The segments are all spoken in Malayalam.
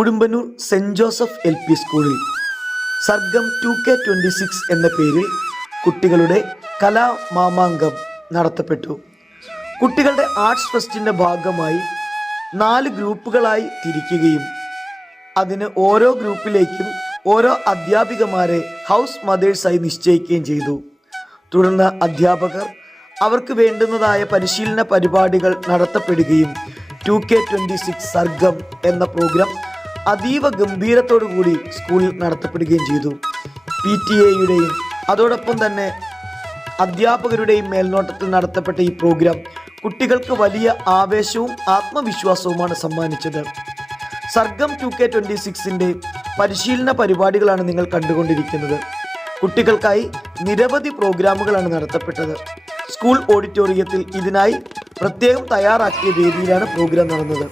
ഉടുമ്പന്നൂർ സെൻറ് ജോസഫ് LP സ്കൂളിൽ സർഗം 2K26 എന്ന പേരിൽ കുട്ടികളുടെ കലാമാമാങ്കം നടത്തപ്പെട്ടു. കുട്ടികളുടെ ആർട്സ് ഫെസ്റ്റിൻ്റെ ഭാഗമായി 4 ഗ്രൂപ്പുകളായി തിരിക്കുകയും അതിന് ഓരോ ഗ്രൂപ്പിലേക്കും ഓരോ അധ്യാപികമാരെ ഹൗസ് മദേഴ്സായി നിശ്ചയിക്കുകയും ചെയ്തു. തുടർന്ന് അധ്യാപകർ അവർക്ക് വേണ്ടുന്നതായ പരിശീലന പരിപാടികൾ നടത്തപ്പെടുകയും 2K26 സർഗം എന്ന പ്രോഗ്രാം അതീവ ഗംഭീരത്തോടു കൂടി സ്കൂളിൽ നടത്തപ്പെടുകയും ചെയ്തു. PTA അതോടൊപ്പം തന്നെ അധ്യാപകരുടെയും മേൽനോട്ടത്തിൽ നടത്തപ്പെട്ട ഈ പ്രോഗ്രാം കുട്ടികൾക്ക് വലിയ ആവേശവും ആത്മവിശ്വാസവുമാണ് സമ്മാനിച്ചത്. സർഗം 2K26ൻ്റെ പരിശീലന പരിപാടികളാണ് നിങ്ങൾ കണ്ടുകൊണ്ടിരിക്കുന്നത്. കുട്ടികൾക്കായി നിരവധി പ്രോഗ്രാമുകളാണ് നടത്തപ്പെട്ടത്. സ്കൂൾ ഓഡിറ്റോറിയത്തിൽ ഇതിനായി പ്രത്യേകം തയ്യാറാക്കിയ വേദിയിലാണ് പ്രോഗ്രാം നടന്നത്.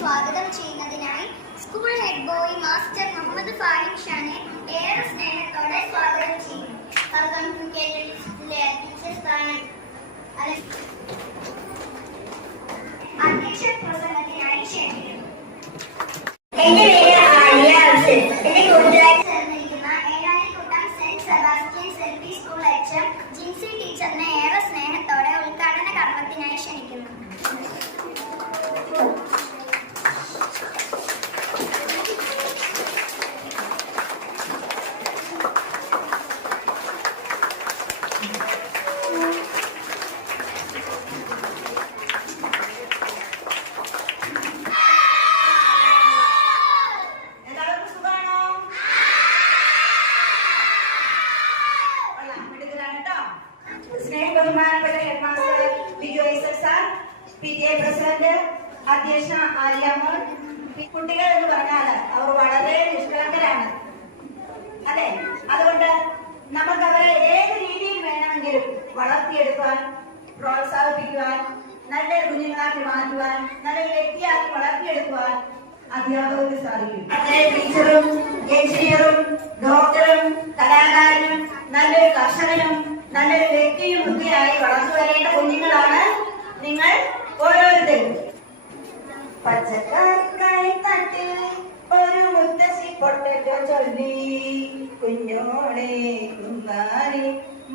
സ്വാഗതം ചെയ്യുന്നതിനായി school head boy master Muhammad Fahim ഷാനെ ഏറെ സ്നേഹത്തോടെ സ്വാഗതം ചെയ്യും. സർഗം 2K26ലെ അധ്യക്ഷ പ്രസംഗത്തിനായി ക്ഷണിക്കുന്നു. എന്റെ പേര് ആലിയ ഹസൻ. എന്റെ കൂട്ടുകാരി ചേർന്നിരിക്കുന്ന Ezhanikkuttam Saint Sebastian's LP school HM Jinsy ടീച്ചറിനെ ഏറെ സ്നേഹത്തോടെ ഉദ്ഘാടന കർമ്മത്തിനായി ക്ഷണിക്കുന്നു. ബഹുമാനപ്പെട്ട head master Biju Isaac sir, PTA president അധ്യക്ഷ ആലിയ മോൾ. കുട്ടികൾ എന്ന് പറഞ്ഞാൽ അവർ വളരെ നിഷ്കളങ്കരാണ്. അതെ, അതുകൊണ്ട് നമുക്ക് അവരെ ഏത് രീതിയിൽ വേണമെങ്കിലും വളർത്തിയെടുക്കാൻ, പ്രോത്സാഹിപ്പിക്കുവാൻ, നല്ലൊരു കുഞ്ഞുങ്ങളാക്കി മാറ്റുവാൻ, നല്ലൊരു വ്യക്തിയാക്കി വളർത്തിയെടുക്കുവാൻ അധ്യാപകർക്ക് സാധിക്കും. അങ്ങനെ ടീച്ചറും എഞ്ചിനീയറും ഡോക്ടറും കലാകാരനും നല്ലൊരു കർഷകനും നല്ലൊരു വ്യക്തിയും ബുദ്ധിയായി വളർന്നു വരേണ്ട കുഞ്ഞുങ്ങളാണ് നിങ്ങൾ ഓരോരുത്തരും. പച്ചക്കറിക്കായി തട്ടിൽ ഒരു മുത്തശ്ശി പൊട്ടറ്റോ ചൊല്ലി, കുഞ്ഞോടെ കുമ്പാരി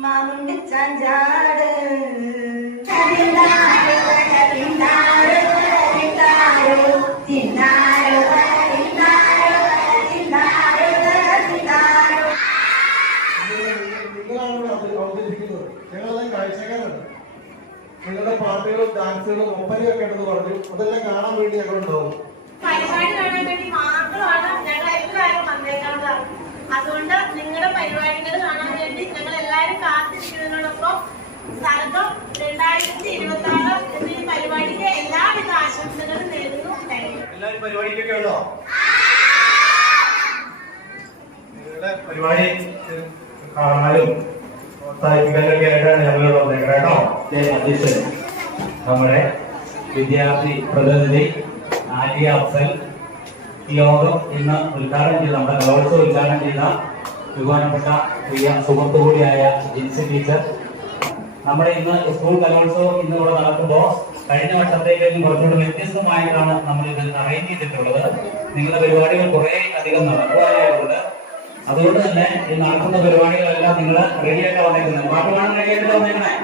മാമുണ്ട് ചാഞ്ചാട്. നിങ്ങളുടെ പാട്ടുകളും ഡാൻസുകളും ഒപ്പനയൊക്കെ ഉണ്ടെന്ന് പറഞ്ഞു. അതെല്ലാം കാണാൻ വേണ്ടി ഞങ്ങളുണ്ടാവും. പരിപാടി കാണാൻ വേണ്ടി മാത്രമാണ് ഞങ്ങൾ എല്ലാവരും വന്നേക്കുന്നത്. അതുകൊണ്ട് നിങ്ങളുടെ പരിപാടികൾ കാണാൻ വേണ്ടി ഞങ്ങൾ എല്ലാവരും കാത്തിരിക്കുന്നതിനോടൊപ്പം സർഗം 2026 എന്നീ പരിപാടിക്ക് എല്ലാവിധ ആശംസകളും നേരുന്നു. എല്ലാവരും പരിപാടിക്കൊക്കെ ഉണ്ടോ? നിങ്ങളുടെ പരിപാടി കാണാനും പ്രോത്സാഹിപ്പിക്കാനൊക്കെ ആയിട്ടാണ് ഞങ്ങളോട് വന്നേക്കുന്നത് കേട്ടോ. അധ്യക്ഷൻ നമ്മുടെ വിദ്യാർത്ഥി പ്രതിനിധി ആലിയ അഫ്സൽ ഈ യോഗം ഇന്ന് ഉദ്ഘാടനം ചെയ്ത നമ്മുടെ കലോത്സവം ഉദ്ഘാടനം ചെയ്ത ബഹുമാനപ്പെട്ട പ്രിയ സുഹൃത്തു കൂടിയായ ജിൻസി ടീച്ചർ. നമ്മുടെ ഇന്ന് സ്കൂൾ കലോത്സവം ഇന്നിവിടെ നടക്കുമ്പോൾ കഴിഞ്ഞ വർഷത്തേക്കും കുറച്ചുകൂടി വ്യത്യസ്തമായിട്ടാണ് നമ്മൾ ഇത് അറേഞ്ച് ചെയ്തിട്ടുള്ളത്. നിങ്ങളുടെ പരിപാടികൾ കുറെ അധികം നടക്കുവാനുണ്ട്. അതുകൊണ്ട് തന്നെ ഈ നടക്കുന്ന പരിപാടികളെല്ലാം നിങ്ങൾ റെഡിയായിട്ട് വന്നേക്കുന്നത്. പാട്ട് പാടാൻ റെഡിയായിട്ട് വന്നേക്കണേ.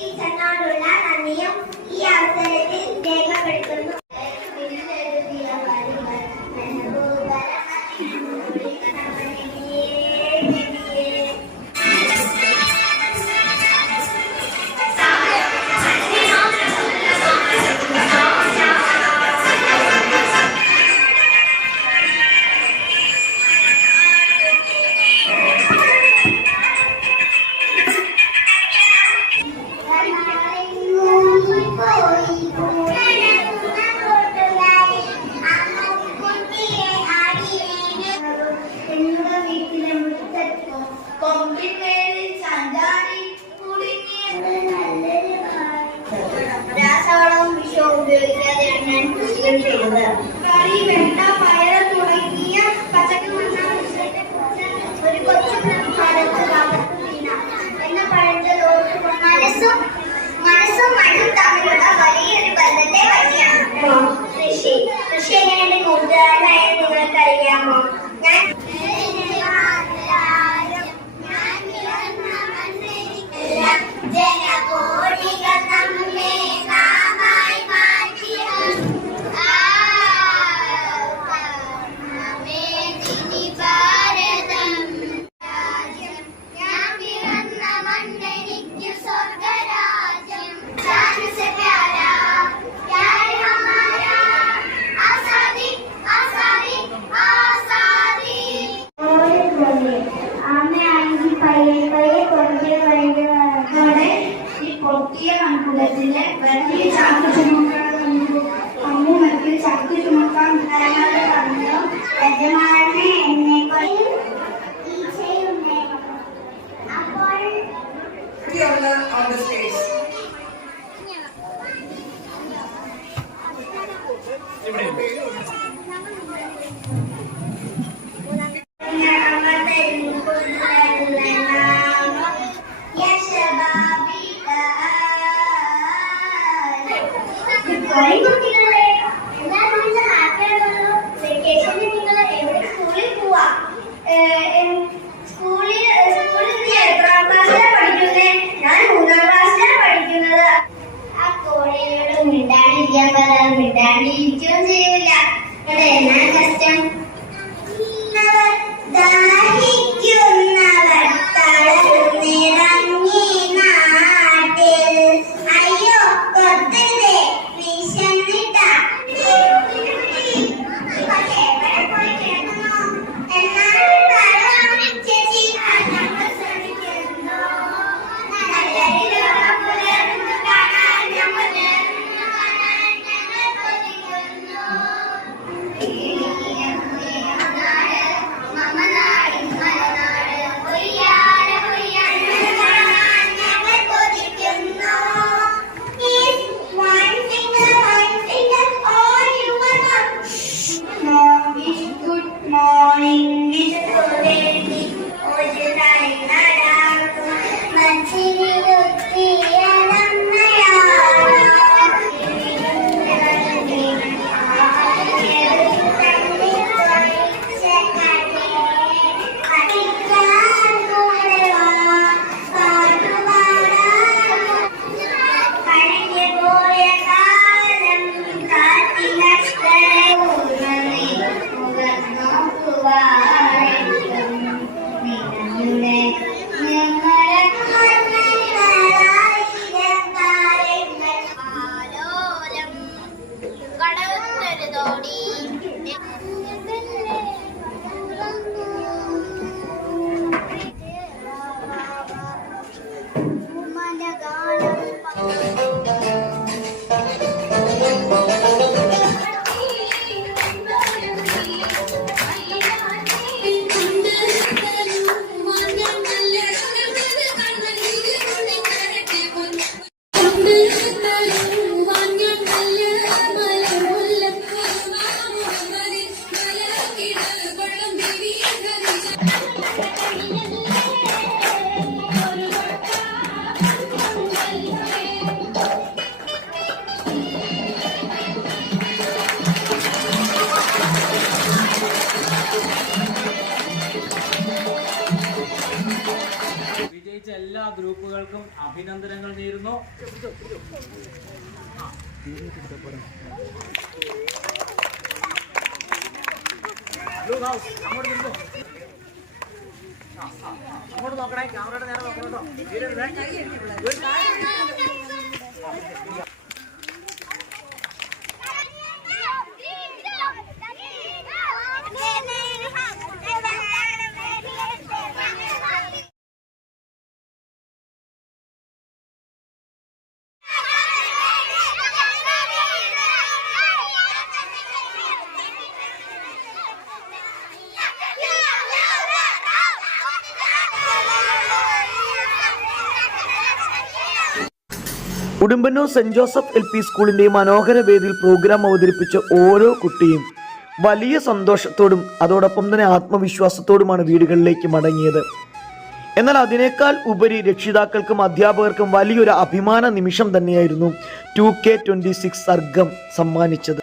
ടീച്ചറിനോടുള്ള നന്ദിയും ഈ അവസരത്തിൽ രേഖപ്പെടുത്തുന്നു. ഉപയോഗിക്കാതെയാണ് ഞാൻ കൃഷികൾ ചെയ്തത്. കറി, വെണ്ട, പയർ തുടങ്ങിയ പച്ചക്കറി ഒരു കൊച്ചു പഴത്ത് വീണ എന്ന പഴഞ്ചലോട് മനസ്സും മണ്ണും തമ്മിലുള്ള വലിയൊരു ബന്ധത്തെ പറ്റിയാണ് കൃഷി. കൃഷി എങ്ങനെ എന്റെ കൂട്ടുകാരനായ നിങ്ങൾക്ക് അറിയാമോ? ഞാൻ ജനകോടികൾ നമ്മെ നാമായി മാറ്റിയ ഭാരതം രാജ്യം. ഞാൻ പിറന്ന മണ്ണെനിക്ക് സ്വർഗരാജ്യം. ജാൻ സെ പ്യാരാ പ്യാർ ഹമാരാ ആസാദി ആസാദി ആസാദി. ആമയാണെങ്കിൽ പയ്യെ പയ്യെ കുറഞ്ഞ് കഴിഞ്ഞതോടെ ഈ പൊട്ടിയ മൺകുടത്തിലെ വലിയ ചാക്ക് ചുമക്കാൻ വന്നു. അമ്മു മറ്റു ചാക്ക് ചുമക്കാൻ ധാരാളം പറഞ്ഞു. യജമാനെ എന്നെ അപ്പോൾ on the stage. കുട്ടികളെ എല്ലാവരും ഇന്ന് ഹാപ്പിയാണല്ലോ. വെക്കേഷനിൽ നിങ്ങൾ എവിടെ സ്കൂളിൽ പോവാ? സ്കൂളിൽ എത്രാം ക്ലാസ്സിലാണ് പഠിക്കുന്നത്? ഞാൻ 3ാം ക്ലാസ്സിലാണ് പഠിക്കുന്നത്. ആ കോഴിയോട് മിണ്ടാണ്ടിരിക്കാൻ പറയാൻ മിണ്ടാണ്ടിരിക്കുകയും ചെയ്യൂല. ഇവിടെ എന്നാ കഷ്ടം. ദാഹിക്കുന്നവർ തളർന്നിറങ്ങി നാട്ടിൽ. അയ്യോ കൊത്തരുതേ വിശന്നിട്ടാ. പക്ഷേ എവിടെ പോയി കിടക്കുന്നു? എന്നാലും പറയാം ചേച്ചി, നമ്മൾ ശ്രമിക്കുന്നു. നല്ലൊരു ലോകം പുലർന്നു കാണാൻ നമ്മൾ കൊതിക്കുന്നു. മമനാട് മലനാട് കൊയ്യാട് കൊയ്യാട് കാണാൻ ഞങ്ങൾ കൊതിക്കുന്നു. One finger, all you want. Good morning, Mr. Lady. ഒരു നടാക്കും മച്ചിരിരുത്തിയ വിജയിച്ച എല്ലാ ഗ്രൂപ്പുകൾക്കും അഭിനന്ദനങ്ങൾ നേരുന്നു. അങ്ങോട്ട് നോക്കണേ, ക്യാമറയുടെ നേരെ നോക്കണോ. ഉടുമ്പന്നൂർ സെന്റ് ജോസഫ് LP സ്കൂളിന്റെ മനോഹര വേദിയിൽ പ്രോഗ്രാം അവതരിപ്പിച്ച ഓരോ കുട്ടിയും വലിയ സന്തോഷത്തോടും അതോടൊപ്പം തന്നെ ആത്മവിശ്വാസത്തോടുമാണ് വീടുകളിലേക്ക് മടങ്ങിയത്. എന്നാൽ അതിനേക്കാൾ ഉപരി രക്ഷിതാക്കൾക്കും അധ്യാപകർക്കും വലിയൊരു അഭിമാന നിമിഷം തന്നെയായിരുന്നു 2K26 സർഗം സമ്മാനിച്ചത്.